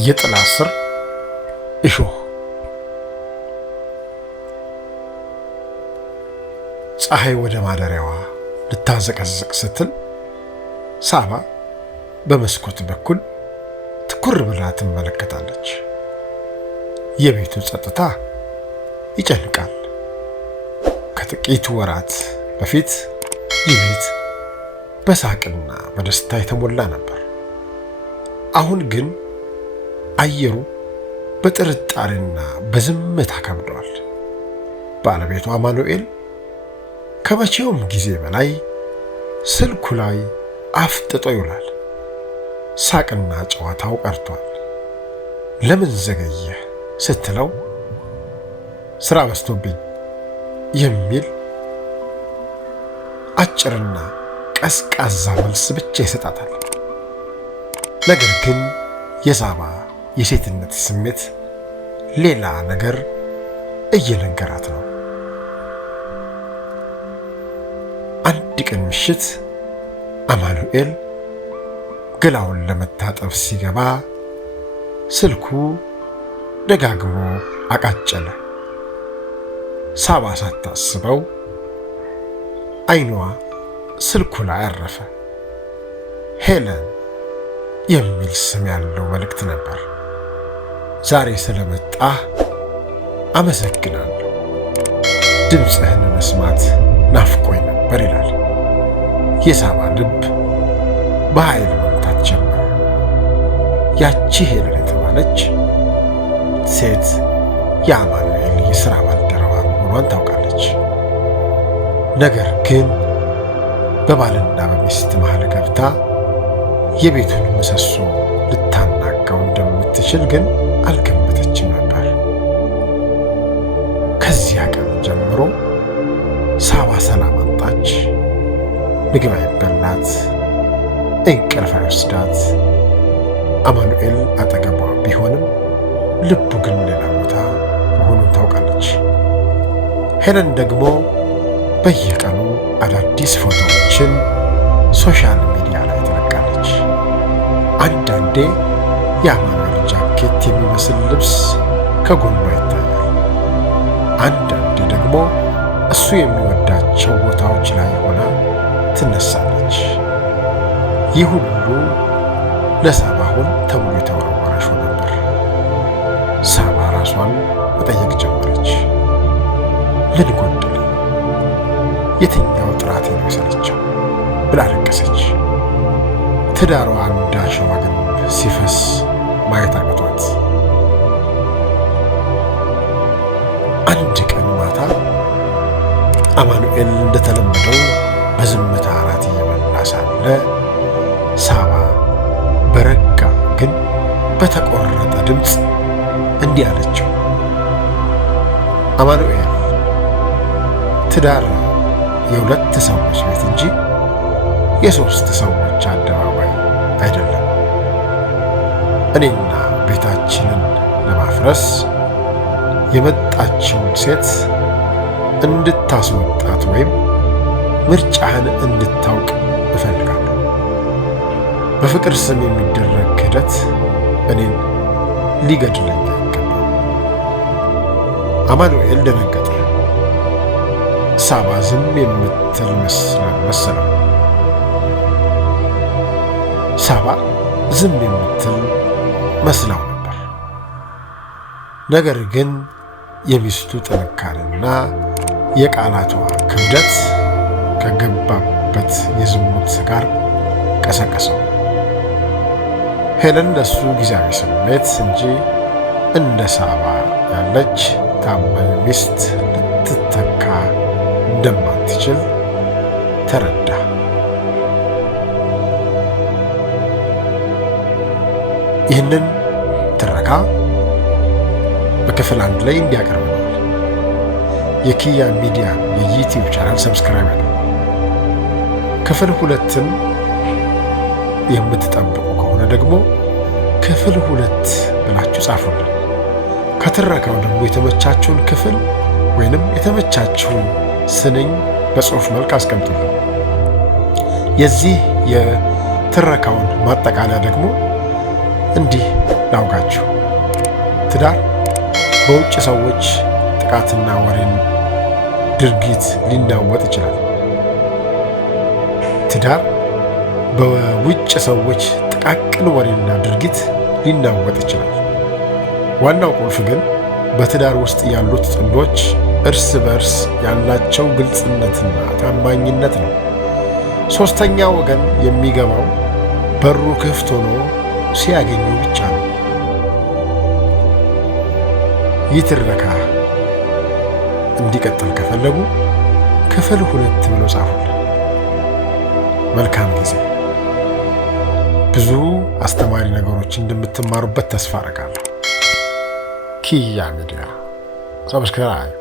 የጥላ ስር እሾህ። ፀሐይ ወደ ማደሪያዋ ልታዘቀዝቅ ስትል ሳባ በመስኮት በኩል ትኩር ብላ ትመለከታለች። የቤቱ ጸጥታ ይጨንቃል። ከጥቂት ወራት በፊት ይህ ቤት በሳቅና በደስታ የተሞላ ነበር። አሁን ግን አየሩ በጥርጣሬና በዝምታ ከብዷል። ባለቤቱ አማኑኤል ከመቼውም ጊዜ በላይ ስልኩ ላይ አፍጥጦ ይውላል። ሳቅና ጨዋታው ቀርቷል። ለምን ዘገየህ ስትለው ስራ በዝቶብኝ የሚል አጭርና ቀዝቃዛ መልስ ብቻ ይሰጣታል። ነገር ግን የሳባ የሴትነት ስሜት ሌላ ነገር እየነገራት ነው። አንድ ቀን ምሽት አማኑኤል ገላውን ለመታጠብ ሲገባ ስልኩ ደጋግሞ አቃጨለ። ሳባ ሳታስበው አይኗ ስልኩ ላይ አረፈ። ሄለን የሚል ስም ያለው መልእክት ነበር። ዛሬ ስለመጣህ አመሰግናለሁ፣ ድምፅህን መስማት ናፍቆኝ ነበር ይላል። የሳባ ልብ በኃይል መምታት ጀመረ። ያቺ ሄለን የተባለች ሴት የአማኑኤል የሥራ ባልደረባ መሆኗን ታውቃለች። ነገር ግን በባልና በሚስት መሃል ገብታ የቤቱን ምሰሶ ልታናጋው እንደምትችል ግን አልገመተችም ነበር። ከዚያ ቀን ጀምሮ ሳባ ሰላም አጣች። ምግብ አይበላት፣ እንቅልፍ አይወስዳት። አማኑኤል አጠገቧ ቢሆንም ልቡ ግን ሌላ ቦታ መሆኑን ታውቃለች። ሄለን ደግሞ በየቀኑ አዳዲስ ፎቶዎችን ሶሻል ሚዲያ ላይ ትለቃለች። አንዳንዴ የአማኑኤል ጃኬት የሚመስል ልብስ ከጎኗ ይታያል። አንዳንዴ ደግሞ እሱ የሚወዳቸው ቦታዎች ላይ ሆና ትነሳለች። ይህ ሁሉ ለሳባ ሆን ተብሎ የተወረወረ ሾህ ነበር። ሳባ ራሷን መጠየቅ ጀመረች። ምን ጎደለ? የትኛው ጥራት ነው የሰለቸው ብላ አለቀሰች። ትዳሯ እንደ አሸዋ ግንብ ሲፈስ ማየት አቅቷት አንድ ቀን ማታ አማኑኤል እንደተለመደው በዝምታ እራት እየበላ ሳለ ሳባ በረጋ ግን በተቆረጠ ድምፅ እንዲህ አለችው። አማኑኤል፣ ትዳር የሁለት ሰዎች ቤት እንጂ የሶስት ሰዎች አደባባይ አይደለም። እኔና ቤታችንን ለማፍረስ የመጣችውን ሴት እንድታስወጣት ወይም ምርጫህን እንድታውቅ እፈልጋለሁ። በፍቅር ስም የሚደረግ ክህደት እኔን ሊገድለኝ አይገባም። አማኑኤል ደነገጠ። ሳባ ዝም የምትል መሰለው። ሳባ ዝም የምትል መስላው ነበር። ነገር ግን የሚስቱ ጥንካሬና የቃላቷ ክብደት ከገባበት የዝሙት ጋር ቀሰቀሰው። ሄለን ለሱ ጊዜያዊ ስሜት እንጂ እንደ ሳባ ያለች ታማኝ ሚስት ልትተካ እንደማትችል ተረዳ። ይህንን ትረካ በክፍል 1 ላይ እንዲያቀርብናል። የኪያ ሚዲያ የዩቲዩብ ቻናል ሰብስክራይብ ያድርጉ። ክፍል 2ን የምትጠብቁ ከሆነ ደግሞ ክፍል 2 ብላችሁ ጻፉልን። ከትረካው ደግሞ የተመቻችሁን ክፍል ወይንም የተመቻችሁን ስንኝ በጽሑፍ መልክ አስቀምጡልን። የዚህ የትረካውን ማጠቃለያ ደግሞ እንዲህ ላውጋችሁ። ትዳር በውጭ ሰዎች ጥቃትና ወሬን ድርጊት ሊናወጥ ይችላል። ትዳር በውጭ ሰዎች ጥቃቅን ወሬና ድርጊት ሊናወጥ ይችላል። ዋናው ቁልፍ ግን በትዳር ውስጥ ያሉት ጥንዶች እርስ በርስ ያላቸው ግልጽነትና ታማኝነት ነው። ሦስተኛ ወገን የሚገባው በሩ ክፍት ሆኖ ሲያገኙ ብቻ ነው። ይህ ትረካ እንዲቀጥል ከፈለጉ ክፍል 2 ብለው ጻፉልን። መልካም ጊዜ። ብዙ አስተማሪ ነገሮች እንደምትማሩበት ተስፋ አደርጋለሁ። ኪያ ሚዲያ ሰብስክራይብ